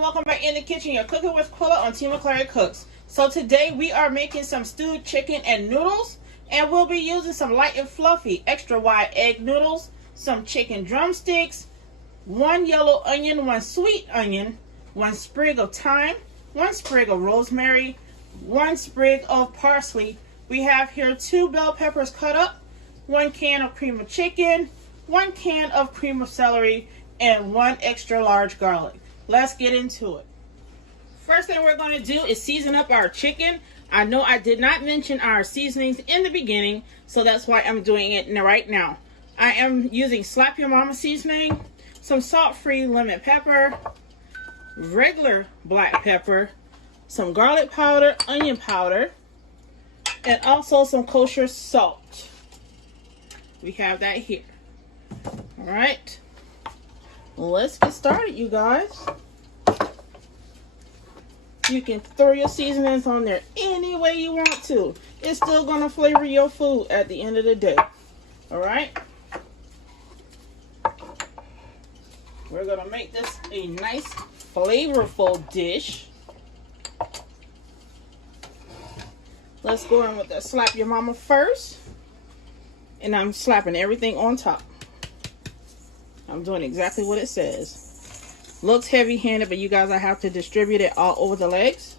and welcome back in the kitchen. You're cooking with Quilla on Team McClary Cooks. So today we are making some stewed chicken and noodles, and we'll be using some light and fluffy extra wide egg noodles, some chicken drumsticks, 1 yellow onion, 1 sweet onion, 1 sprig of thyme, 1 sprig of rosemary, 1 sprig of parsley. We have here 2 bell peppers cut up, 1 can of cream of chicken, 1 can of cream of celery, and 1 extra large garlic. Let's get into it. First thing we're going to do is season up our chicken. I know I did not mention our seasonings in the beginning, so that's why I'm doing it right now. I am using Slap Your Mama seasoning, some salt-free lemon pepper, regular black pepper, some garlic powder, onion powder, and also some kosher salt. We have that here. All right. Let's get started, you guys. You can throw your seasonings on there any way you want to. It's still going to flavor your food at the end of the day. All right. We're going to make this a nice, flavorful dish. Let's go in with the Slap Your Mama first. And I'm slapping everything on top. I'm doing exactly what it says. Looks heavy-handed, but you guys, I have to distribute it all over the legs.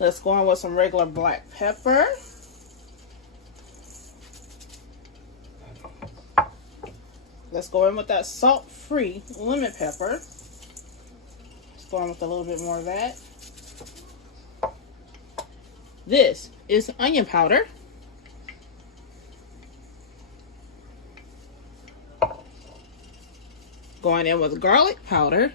Let's go on with some regular black pepper. Let's go in with that salt-free lemon pepper. Let's go on with a little bit more of that. This is onion powder. Going in with garlic powder.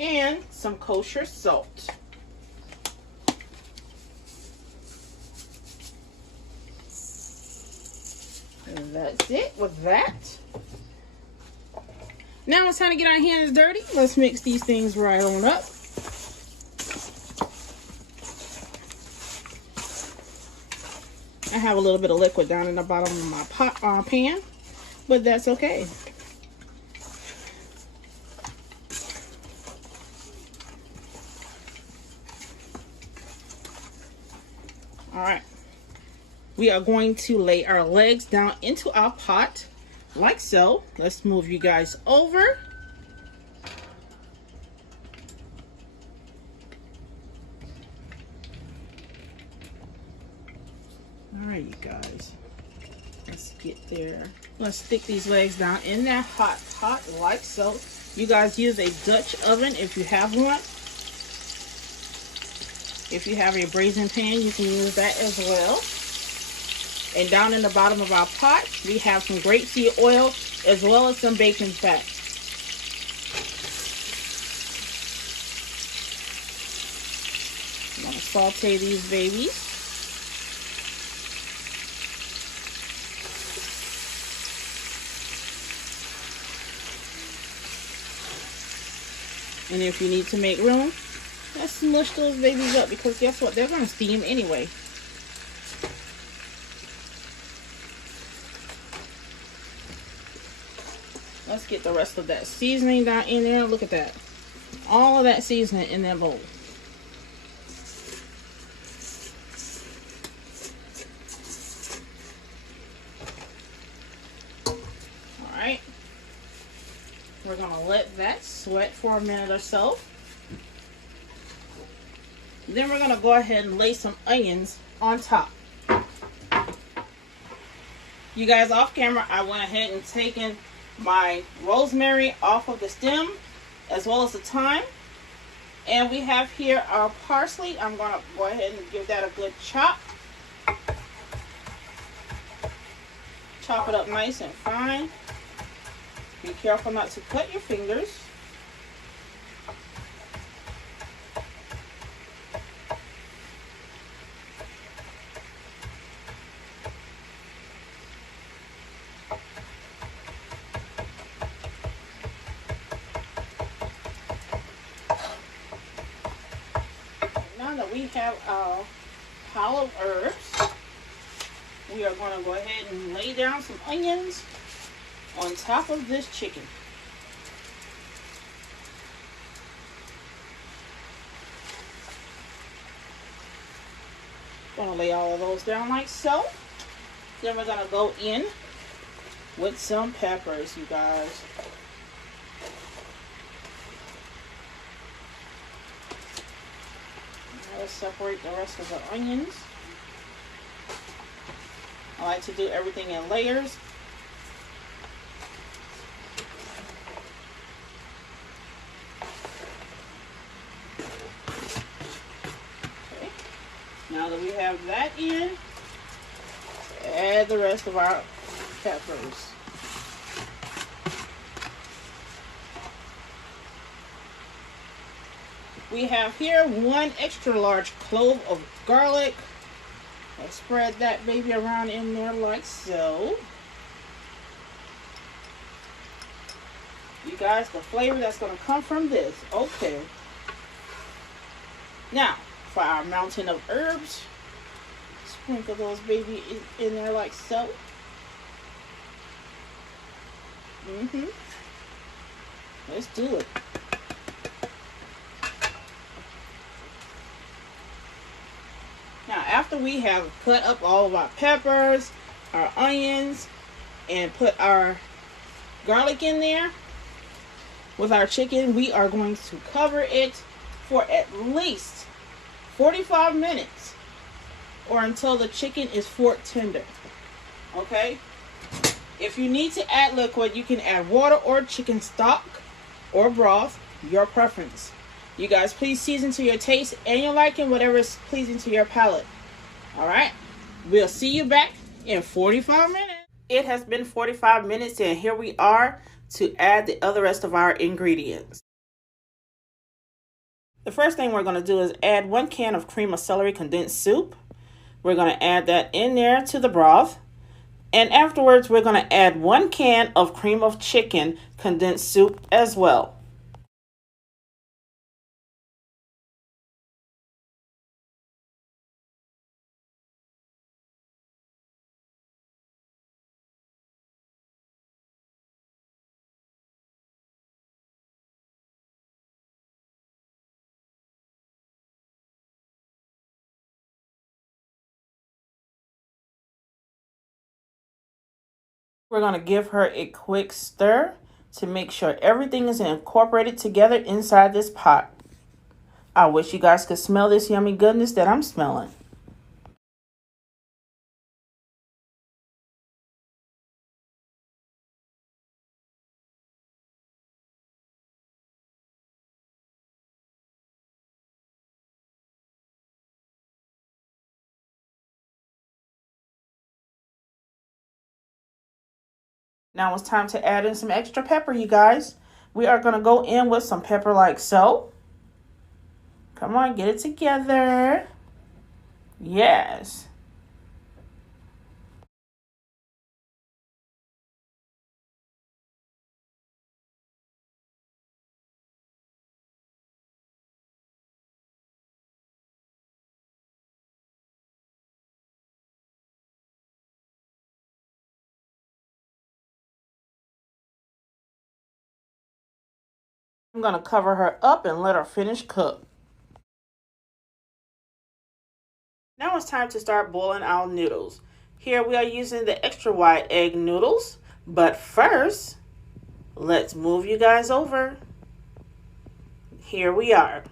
And some kosher salt. And that's it with that. Now it's time to get our hands dirty. Let's mix these things right on up. I have a little bit of liquid down in the bottom of my pan, but that's okay. All right. We are going to lay our legs down into our pot like so. Let's move you guys over. Alright, you guys, let's get there. Let's stick these legs down in that hot pot like so. You guys use a Dutch oven if you have one. If you have a brazen pan, you can use that as well. And down in the bottom of our pot, we have some grapeseed oil as well as some bacon fat. I'm going to saute these babies. And if you need to make room, let's smush those babies up, because guess what? They're going to steam anyway. Let's get the rest of that seasoning down in there. Look at that. All of that seasoning in that bowl. Alright. We're going to let that sweat for a minute or so. Then we're going to go ahead and lay some onions on top. You guys, off camera, I went ahead and taken my rosemary off of the stem, as well as the thyme. And we have here our parsley. I'm going to go ahead and give that a good chop. Chop it up nice and fine. Be careful not to cut your fingers. Now that we have our pile of herbs, we are going to go ahead and lay down some onions on top of this chicken. Going to lay all of those down like so. Then we're going to go in with some peppers, you guys. Let's separate the rest of the onions. I like to do everything in layers. Okay. Now that we have that in, add the rest of our peppers. We have here 1 extra large clove of garlic. I'll spread that baby around in there like so. You guys, the flavor that's going to come from this. Okay. Now, for our mountain of herbs, sprinkle those baby in there like so. Let's do it. Now, after we have cut up all of our peppers, our onions, and put our garlic in there with our chicken, we are going to cover it for at least 45 minutes or until the chicken is fork tender. Okay? If you need to add liquid, you can add water or chicken stock or broth, your preference. You guys, please season to your taste and your liking, whatever is pleasing to your palate. Alright? We'll see you back in 45 minutes. It has been 45 minutes and here we are to add the other rest of our ingredients. The first thing we're going to do is add 1 can of cream of celery condensed soup. We're going to add that in there to the broth. And afterwards, we're going to add 1 can of cream of chicken condensed soup as well. We're going to give her a quick stir to make sure everything is incorporated together inside this pot. I wish you guys could smell this yummy goodness that I'm smelling. Now it's time to add in some extra pepper, you guys. We are going to go in with some pepper like so. Come on, get it together. Yes. I'm going to cover her up and let her finish cook. Now it's time to start boiling our noodles. Here we are using the extra wide egg noodles. But first, let's move you guys over. Here we are.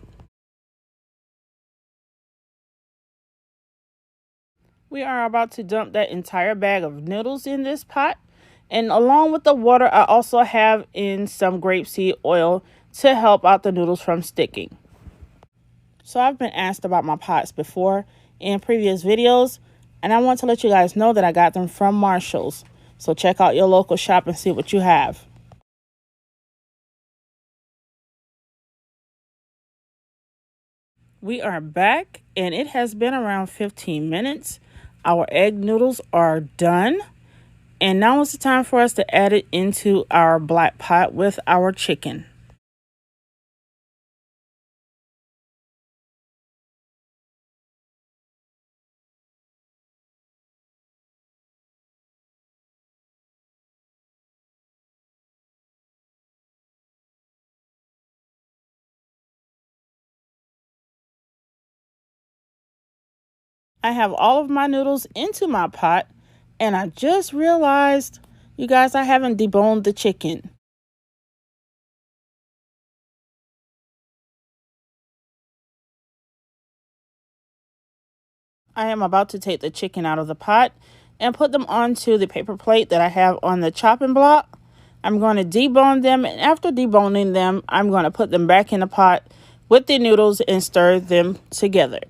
We are about to dump that entire bag of noodles in this pot. And along with the water, I also have in some grapeseed oil to help out the noodles from sticking. So I've been asked about my pots before in previous videos, and I want to let you guys know that I got them from Marshall's. So check out your local shop and see what you have. We are back, and it has been around 15 minutes. Our egg noodles are done. And now it's the time for us to add it into our black pot with our chicken. I have all of my noodles into my pot, and I just realized, you guys, I haven't deboned the chicken. I am about to take the chicken out of the pot and put them onto the paper plate that I have on the chopping block. I'm going to debone them, and after deboning them, I'm going to put them back in the pot with the noodles and stir them together.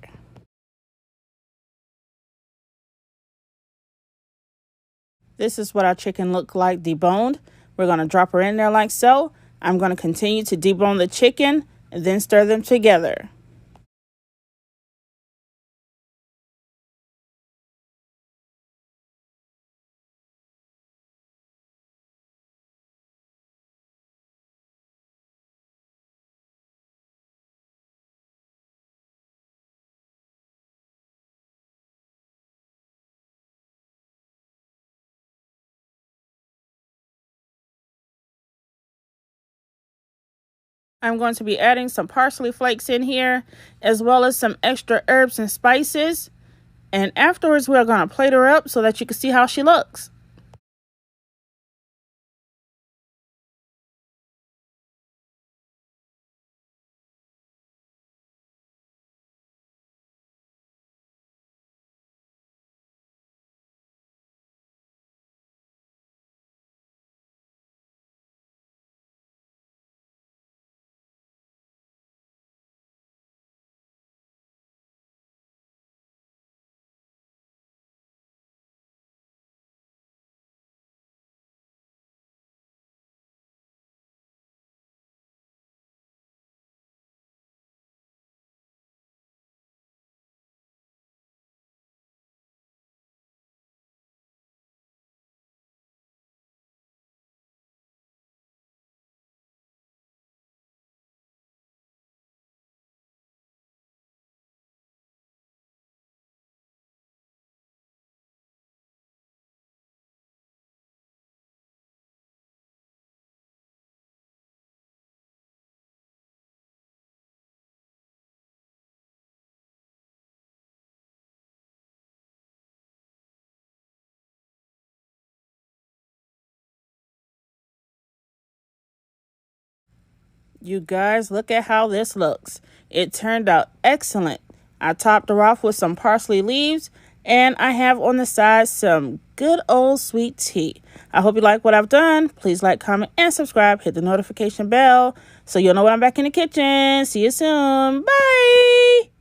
This is what our chicken looked like deboned. We're going to drop her in there like so. I'm going to continue to debone the chicken and then stir them together. I'm going to be adding some parsley flakes in here, as well as some extra herbs and spices. And afterwards, we're going to plate her up so that you can see how she looks. You guys, look at how this looks. It turned out excellent. I topped her off with some parsley leaves, and I have on the side some good old sweet tea. I hope you like what I've done. Please like, comment, and subscribe. Hit the notification bell so you'll know when I'm back in the kitchen. See you soon. Bye.